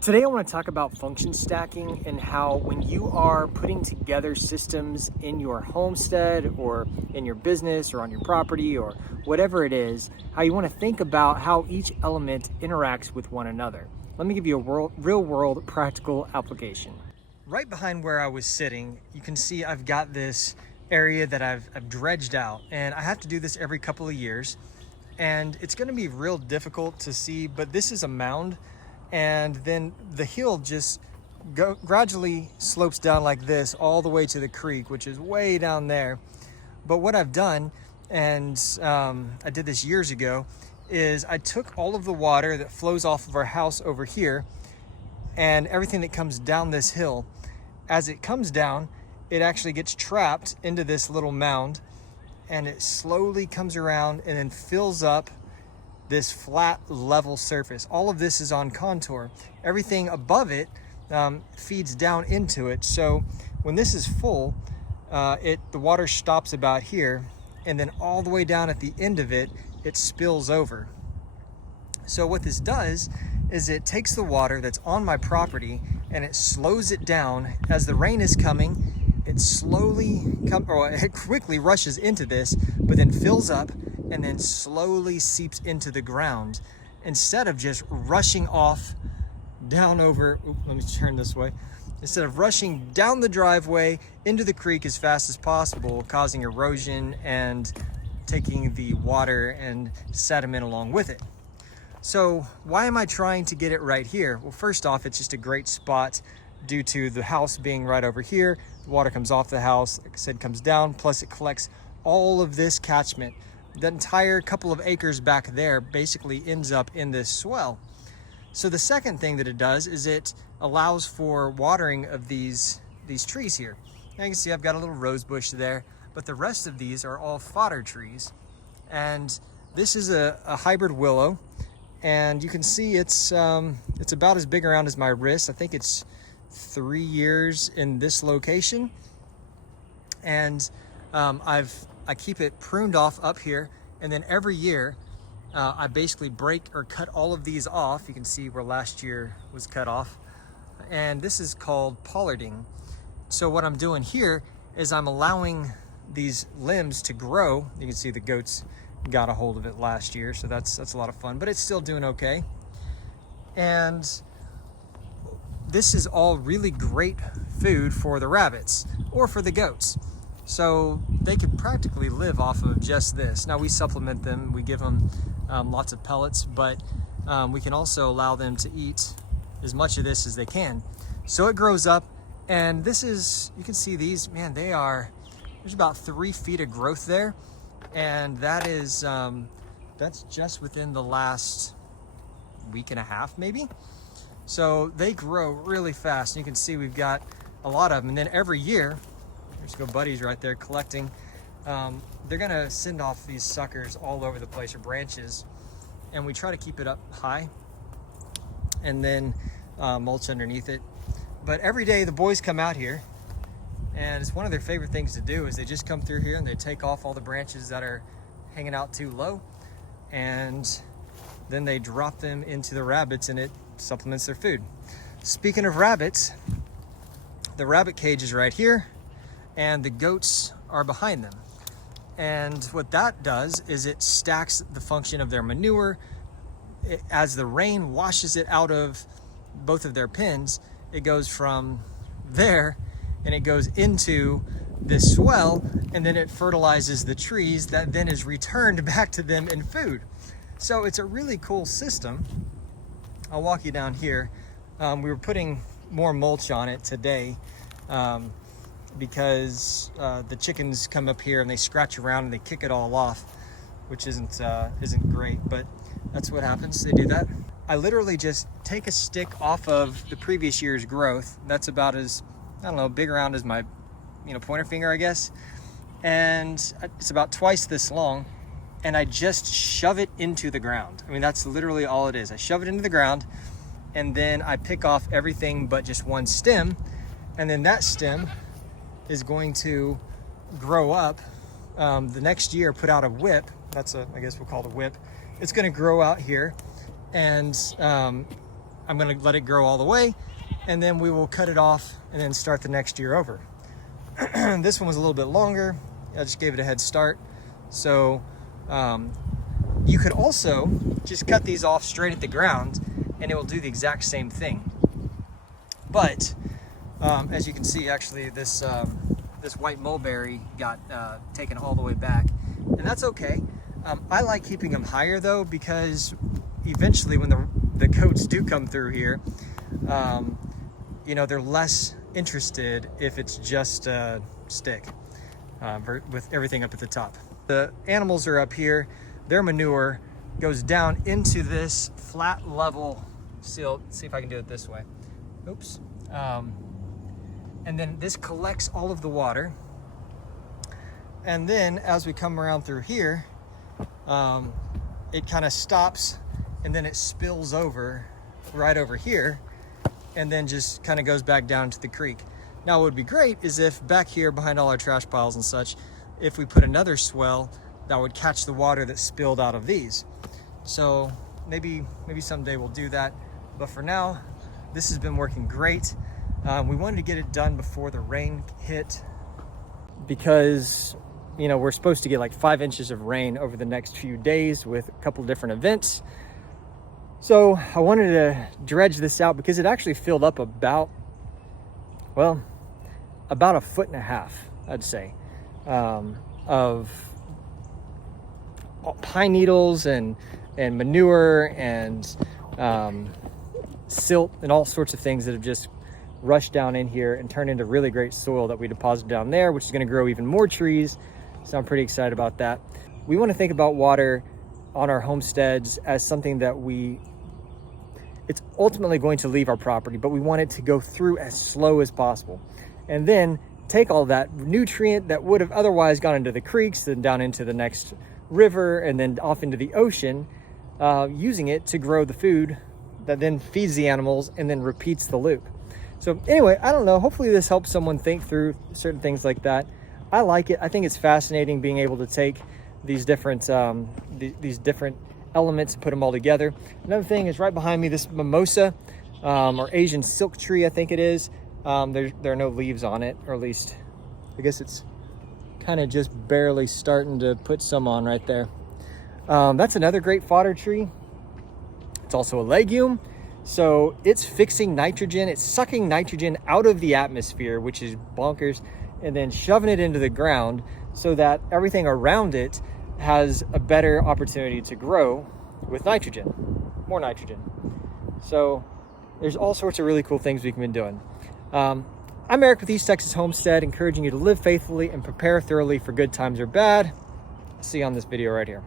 Today I want to talk about function stacking and how when you are putting together systems in your homestead or in your business or on your property or whatever it is, how you want to think about how each element interacts with one another. Let me give you a real world practical application. Right behind where I was sitting, you can see I've got this area that I've dredged out, and I have to do this every couple of years, and it's going to be real difficult to see, but this is a mound. And then the hill just gradually slopes down like this all the way to the creek, which is way down there. But what I've done, and I did this years ago, is I took all of the water that flows off of our house over here and everything that comes down this hill. As it comes down, it actually gets trapped into this little mound, and it slowly comes around and then fills up this flat level surface. All of this is on contour. Everything above it feeds down into it. So when this is full, the water stops about here, and then all the way down at the end of it, it spills over. So what this does is it takes the water that's on my property and it slows it down. As the rain is coming, it quickly rushes into this, but then fills up and then slowly seeps into the ground instead of just rushing off down over, let me turn this way, instead of rushing down the driveway into the creek as fast as possible, causing erosion and taking the water and sediment along with it. So why am I trying to get it right here? Well, first off, it's just a great spot due to the house being right over here. The water comes off the house, like I said, comes down, plus it collects all of this catchment. The entire couple of acres back there basically ends up in this swale. So the second thing that it does is it allows for watering of these trees here. Now you can see I've got a little rose bush there, but the rest of these are all fodder trees. And this is a hybrid willow, and you can see it's about as big around as my wrist. I think it's 3 years in this location. And I keep it pruned off up here, and then every year I basically break or cut all of these off. You can see where last year was cut off, and this is called pollarding. So what I'm doing here is I'm allowing these limbs to grow. You can see the goats got a hold of it last year, so that's a lot of fun, but it's still doing okay. And this is all really great food for the rabbits or for the goats. So they could practically live off of just this. Now we supplement them, we give them lots of pellets, but we can also allow them to eat as much of this as they can. So it grows up, and this is, you can see these, man, there's about 3 feet of growth there. And that is, that's just within the last week and a half, maybe. So they grow really fast. And you can see we've got a lot of them. And then every year, there's go buddies right there collecting. They're gonna send off these suckers all over the place, or branches, and we try to keep it up high and then mulch underneath it. But every day the boys come out here, and it's one of their favorite things to do is they just come through here and they take off all the branches that are hanging out too low, and then they drop them into the rabbits, and it supplements their food. Speaking of rabbits, the rabbit cage is right here, and the goats are behind them. And what that does is it stacks the function of their manure. As the rain washes it out of both of their pens, it goes from there and it goes into this swale, and then it fertilizes the trees that then is returned back to them in food. So it's a really cool system. I'll walk you down here. We were putting more mulch on it today, because the chickens come up here and they scratch around and they kick it all off, which isn't great, but that's what happens. They do that. I literally just take a stick off of the previous year's growth. That's about as, I don't know, big around as my pointer finger, I guess, and it's about twice this long, and I just shove it into the ground. I mean, that's literally all it is. I shove it into the ground, and then I pick off everything but just one stem, and then that stem is going to grow up the next year, put out a whip. That's I guess we'll call it a whip. It's going to grow out here, and I'm gonna let it grow all the way, and then we will cut it off and then start the next year over. This one was a little bit longer. I just gave it a head start. So you could also just cut these off straight at the ground and it will do the exact same thing. But as you can see, actually this white mulberry got taken all the way back, and that's okay. I like keeping them higher though, because eventually when the coats do come through here, you know, they're less interested if it's just a stick with everything up at the top. The animals are up here, their manure goes down into this flat level seal. See if I can do it this way. Oops. And then this collects all of the water. And then as we come around through here, it kind of stops and then it spills over right over here and then just kind of goes back down to the creek. Now what would be great is if back here behind all our trash piles and such, if we put another swell that would catch the water that spilled out of these. So maybe someday we'll do that. But for now, this has been working great. We wanted to get it done before the rain hit, because you know, we're supposed to get like 5 inches of rain over the next few days with a couple different events. So I wanted to dredge this out because it actually filled up about a 1.5 foot, I'd say, of pine needles and manure and silt and all sorts of things that have just rushed down in here and turned into really great soil that we deposited down there, which is going to grow even more trees. So I'm pretty excited about that. We want to think about water on our homesteads as something that it's ultimately going to leave our property, but we want it to go through as slow as possible. And then take all that nutrient that would have otherwise gone into the creeks and down into the next river and then off into the ocean, using it to grow the food that then feeds the animals and then repeats the loop. So anyway, I don't know, hopefully this helps someone think through certain things like that. I like it. I think it's fascinating being able to take these different elements and put them all together. Another thing is right behind me, this mimosa or Asian silk tree, I think it is. There are no leaves on it, or at least I guess it's kind of just barely starting to put some on right there. That's another great fodder tree. It's also a legume. So it's fixing nitrogen, it's sucking nitrogen out of the atmosphere, which is bonkers, and then shoving it into the ground so that everything around it has a better opportunity to grow with nitrogen, more nitrogen. So there's all sorts of really cool things we can be doing. I'm Eric with East Texas Homestead, encouraging you to live faithfully and prepare thoroughly for good times or bad. See you on this video right here.